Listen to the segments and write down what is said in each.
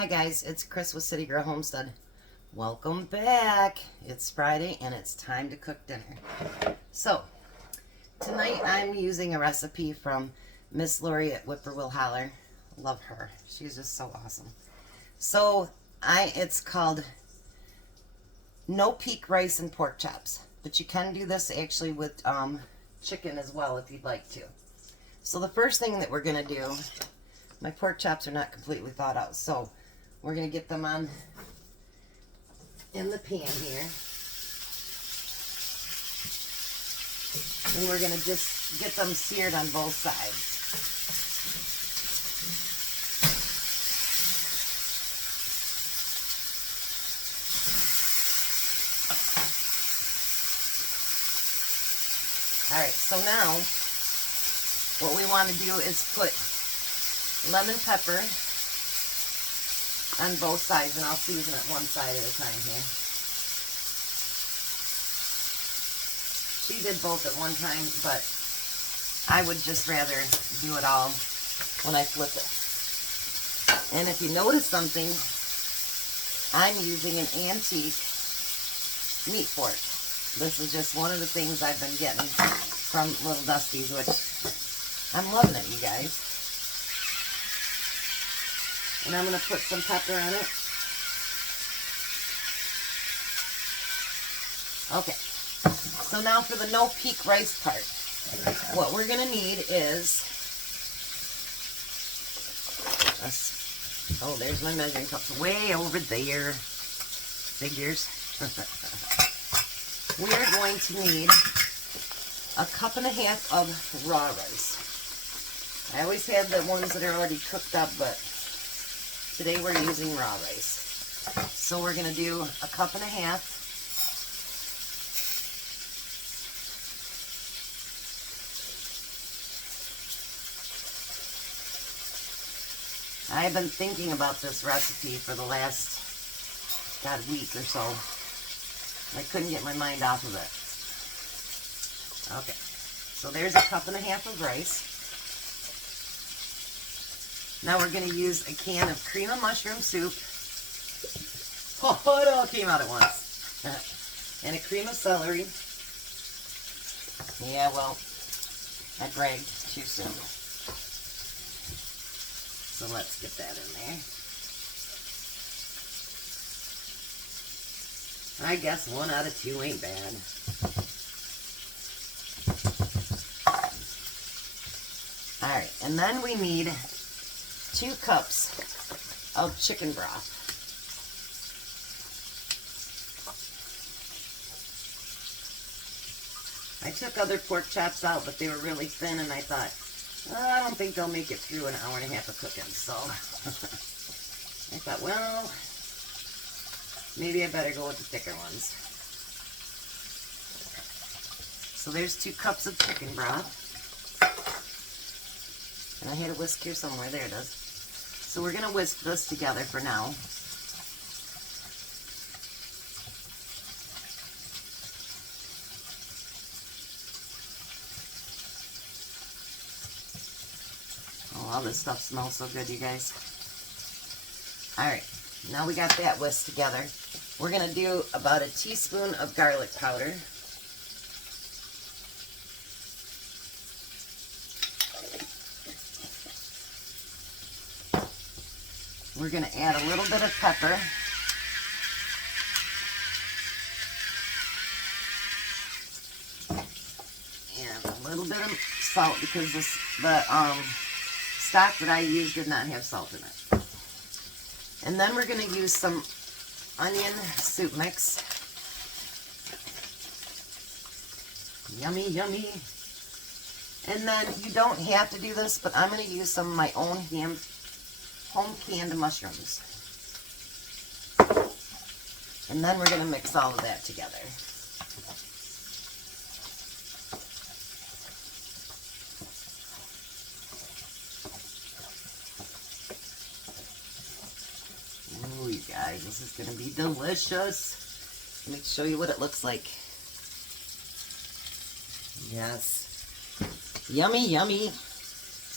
Hi guys, it's Chris with Citygirlhomestead. Welcome back. It's Friday and it's time to cook dinner. So, tonight I'm using a recipe from Miss Lori at Whippoorwill Holler. Love her. She's just so awesome. So, it's called no peak rice and pork chops. But you can do this actually with chicken as well if you'd like to. So the first thing that we're going to do, my pork chops are not completely thawed out, so we're going to get them on in the pan here. And we're going to just get them seared on both sides. Alright, so now what we want to do is put lemon pepper on both sides, and I'll season it one side at a time here. She did both at one time, but I would just rather do it all when I flip it. And if you notice something, I'm using an antique meat fork. This is just one of the things I've been getting from Little Dusty's, which I'm loving it, you guys. And I'm going to put some pepper on it. Okay. So now for the no peak rice part. What we're going to need is... oh, there's my measuring cups. Way over there. Figures. We're going to need 1.5 cups of raw rice. I always have the ones that are already cooked up, but today we're using raw rice. So we're going to do 1.5 cups. I've been thinking about this recipe for the last, week or so. I couldn't get my mind off of it. Okay, so there's 1.5 cups of rice. Now we're going to use a can of cream of mushroom soup. Oh, it all came out at once. And a cream of celery. Yeah, well, I bragged too soon. So let's get that in there. I guess 1 out of 2 ain't bad. Alright, and then we need 2 cups of chicken broth. I took other pork chops out, but they were really thin, and I thought, I don't think they'll make it through an hour and a half of cooking, so I thought, well, maybe I better go with the thicker ones. So there's 2 cups of chicken broth. And I had a whisk here somewhere. There it is. So we're going to whisk this together for now. Oh, all this stuff smells so good, you guys. Alright, now we got that whisked together. We're going to do about 1 teaspoon of garlic powder. We're going to add a little bit of pepper. And a little bit of salt, because the stock that I used did not have salt in it. And then we're going to use some onion soup mix. Yummy, yummy. And then you don't have to do this, but I'm going to use some of my own home canned mushrooms. And then we're going to mix all of that together. Ooh, you guys, this is going to be delicious. Let me show you what it looks like. Yes. Yummy, yummy.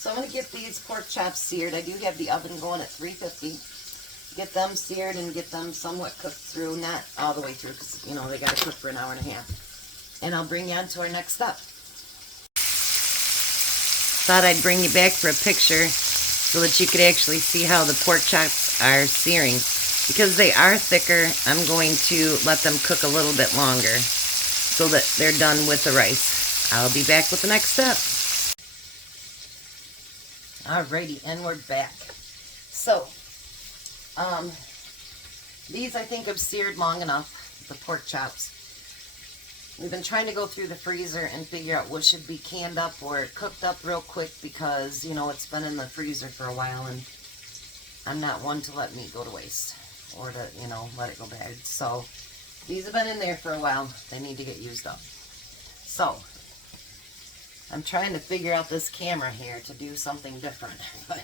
So I'm going to get these pork chops seared. I do have the oven going at 350. get them seared and get them somewhat cooked through, not all the way through, because, you know, they got to cook for an hour and a half. And I'll bring you on to our next step. Thought I'd bring you back for a picture so that you could actually see how the pork chops are searing. Because they are thicker, I'm going to let them cook a little bit longer so that they're done with the rice. I'll be back with the next step. Alrighty, and we're back. So, these I think have seared long enough, the pork chops. We've been trying to go through the freezer and figure out what should be canned up or cooked up real quick because, you know, it's been in the freezer for a while and I'm not one to let meat go to waste or to, you know, let it go bad. So, these have been in there for a while. They need to get used up. So, I'm trying to figure out this camera here to do something different, but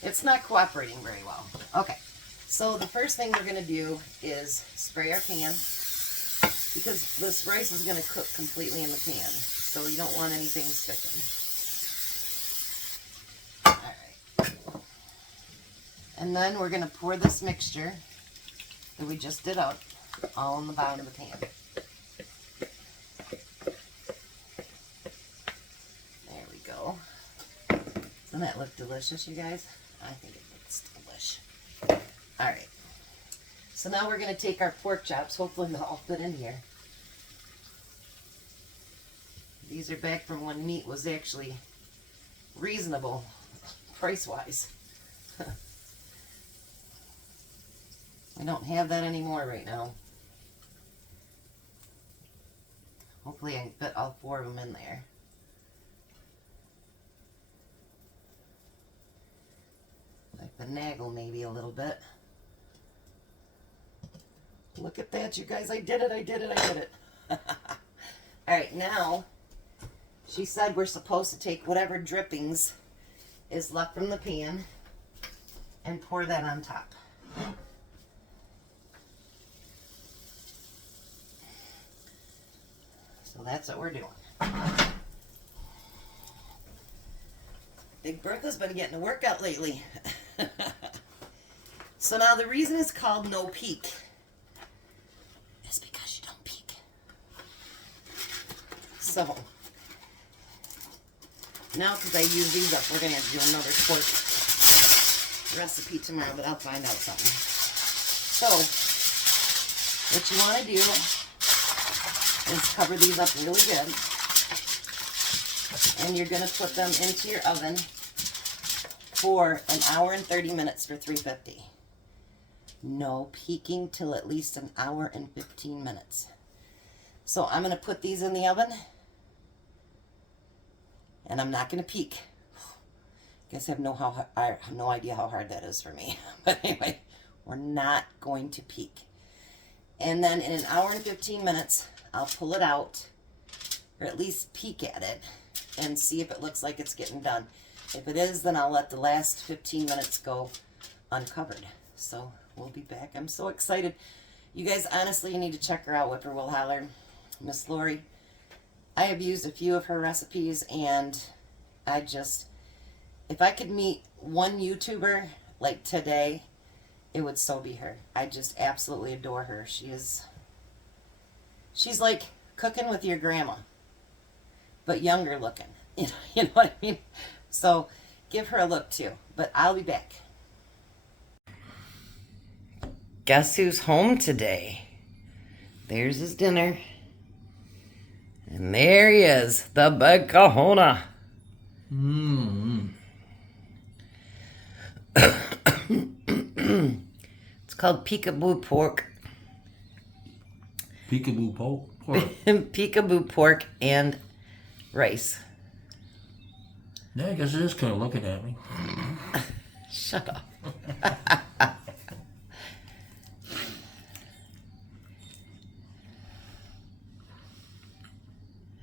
it's not cooperating very well. Okay, so the first thing we're going to do is spray our pan because this rice is going to cook completely in the pan, so you don't want anything sticking. Alright. And then we're going to pour this mixture that we just did up all in the bottom of the pan. There we go. Doesn't that look delicious, you guys? I think it looks delish. Alright. So now we're going to take our pork chops. Hopefully they'll all fit in here. These are back from when meat was actually reasonable, price-wise. We don't have that anymore right now. Hopefully I can fit all 4 of them in there. Like the naggle maybe a little bit. Look at that, you guys. I did it. Alright, now, she said we're supposed to take whatever drippings is left from the pan and pour that on top. So that's what we're doing. Big Bertha's been getting a workout lately. So now the reason it's called no peek is because you don't peek. So now because I use these up, we're going to have to do another pork recipe tomorrow, but I'll find out something. So what you want to do is cover these up really good. And you're going to put them into your oven for an hour and 30 minutes for 350. No peeking till at least an hour and 15 minutes. So I'm going to put these in the oven. And I'm not going to peek. Guess I have no idea how hard that is for me. But anyway, we're not going to peek. And then in an hour and 15 minutes, I'll pull it out, or at least peek at it, and see if it looks like it's getting done. If it is, then I'll let the last 15 minutes go uncovered. So we'll be back. I'm so excited. You guys, honestly, you need to check her out, Whippoorwill Holler, Miss Lori. I have used a few of her recipes, and I just, if I could meet one YouTuber like today, it would so be her. I just absolutely adore her. She's like cooking with your grandma, but younger looking. You know what I mean? So give her a look too. But I'll be back. Guess who's home today? There's his dinner. And there he is, the big kahuna. It's called peekaboo pork. Peekaboo pork? Peekaboo pork and rice. Yeah, I guess it is kind of looking at me. Shut up.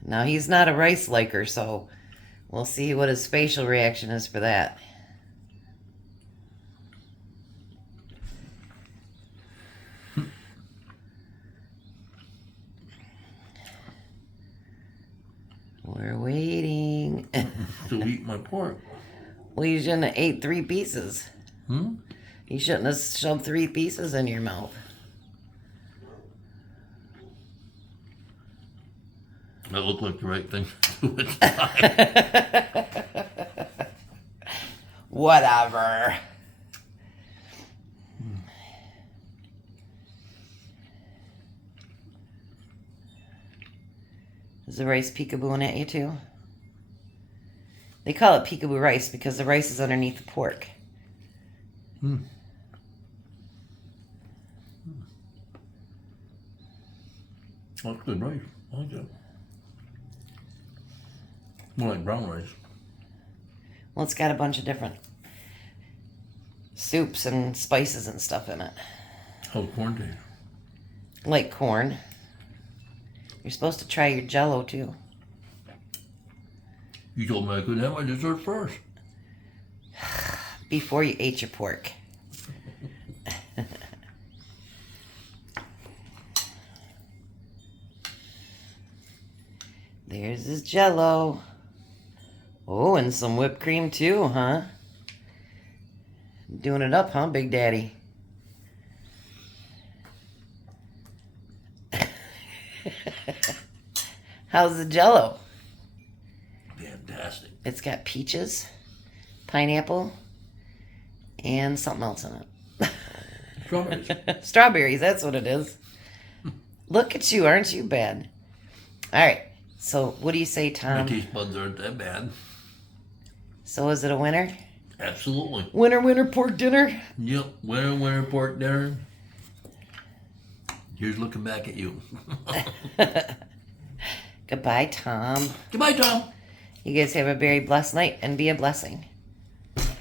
Now, he's not a rice liker, so we'll see what his facial reaction is for that. We're waiting. To eat my pork. Well, you shouldn't have ate 3 pieces. You shouldn't have shoved 3 pieces in your mouth. That looked like the right thing to do at the time. Whatever. Is the rice peekabooing at you too? They call it peekaboo rice because the rice is underneath the pork. That's good rice. I like that. More like brown rice. Well, it's got a bunch of different soups and spices and stuff in it. How's corn taste? Like corn. You're supposed to try your Jell-O too. You told me I couldn't have my dessert first. Before you ate your pork. There's his Jell-O. Oh, and some whipped cream too, huh? Doing it up, huh, Big Daddy? How's the Jell-O? Fantastic. It's got peaches, pineapple, and something else in it. Strawberries. Strawberries, that's what it is. Look at you, aren't you bad? All right, so what do you say, My Tom? taste buds aren't that bad. So is it a winner? Absolutely. Winner, winner, pork dinner? Yep. Winner, pork dinner. Here's looking back at you. Goodbye, Tom. Goodbye, Tom. You guys have a very blessed night and be a blessing.